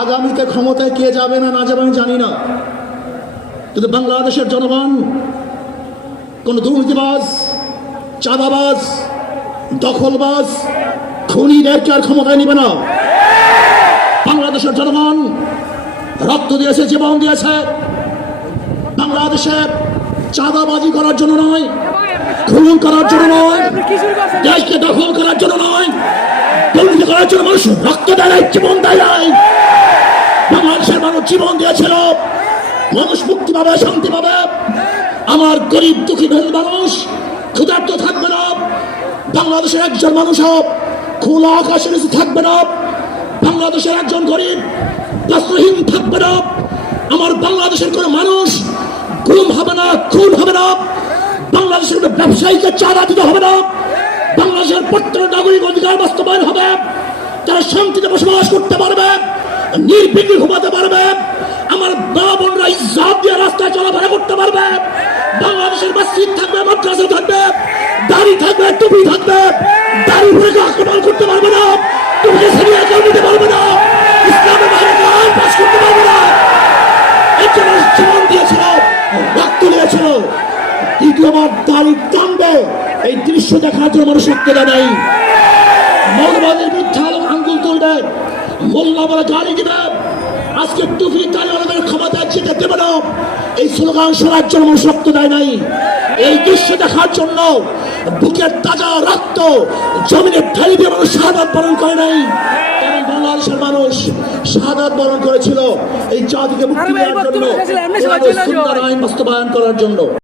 আগামীতে ক্ষমতায় কে যাবে না না যাবে আমি জানি না, কিন্তু বাংলাদেশের জনগণ কোন দুর্নীতিবাজ, চাঁদাবাজ, দখলবাজ, খুনিদেরকে আর ক্ষমতায় নিবে না। বাংলাদেশের জনগণ রক্ত দিয়েছে, জীবন দিয়েছে বাংলাদেশে চাঁদাবাজি করার জন্য নয়, খুন করার জন্য নয়, দেশকে দখল করার জন্য নয়, দুর্নীতি করার জন্য মানুষ রক্ত দেয়, জীবন দেয়। বাংলাদেশের মানুষ জীবন দিয়েছিল, মানুষ মুক্তি পাবে, শান্তি পাবে। আমার গরিব দুঃখী মানুষ ক্ষুধার্ত থাকবে না, বাংলাদেশের একজন মানুষ খোলা আকাশের নিচে থাকবে না, বাংলাদেশের একজন গরিব বস্ত্রহীন থাকবে না, আমার বাংলাদেশের কোন মানুষ গুম হবে না, খুন হবে না, বাংলাদেশের কোন ব্যবসায়ীকে চাঁদা দিতে হবে না, বাংলাদেশের প্রত্যেক নাগরিক অধিকার বাস্তবায়ন হবে, তারা শান্তিতে বসবাস করতে পারবে, নির্বিঘ্নে ঘুমাতে পারবে, আমার মা বোনরা ইজ্জত দিয়ে রাস্তায় চলাফেরা করতে পারবে, বাংলাদেশের মসজিদ থাকবে, মাদ্রাসা থাকবে, দাড়ি থাকবে, টুপি থাকবে, দাড়ি ভরে আক্রমণ করতে পারবে না, টুপিকে সরিয়ে কেউ নিতে পারবে না, ইসলামের বাইরে গান পাস করতে পারবে না। এই জন্য জীবন দিয়েছিল, রক্ত দিয়েছিল, দ্বিতীয়বার দাড়ি টানবে এই দৃশ্য দেখার জন্য মানুষ রক্ত দেয়। মৌলবাদের বিরুদ্ধে আঙ্গুল তুলবে, মোল্লা বলে গাড়ি দিবে, আজকে টুপি দাঁড়িয়ে ক্ষমতা যেতে দেবে না, এই স্লোগান শোনার জন্য মানুষ রক্ত দেয় নাই। এই দৃশ্য দেখার জন্য বুকের তাজা রক্ত জমিনে ঢেলে দিয়ে মানুষ শাহাদাত বরণ করে নাই। কারণ বাংলাদেশের মানুষ শাহাদাত বরণ করেছিল এই জাতিকে মুক্তি দেওয়ার জন্য, আইন বাস্তবায়ন করার জন্য।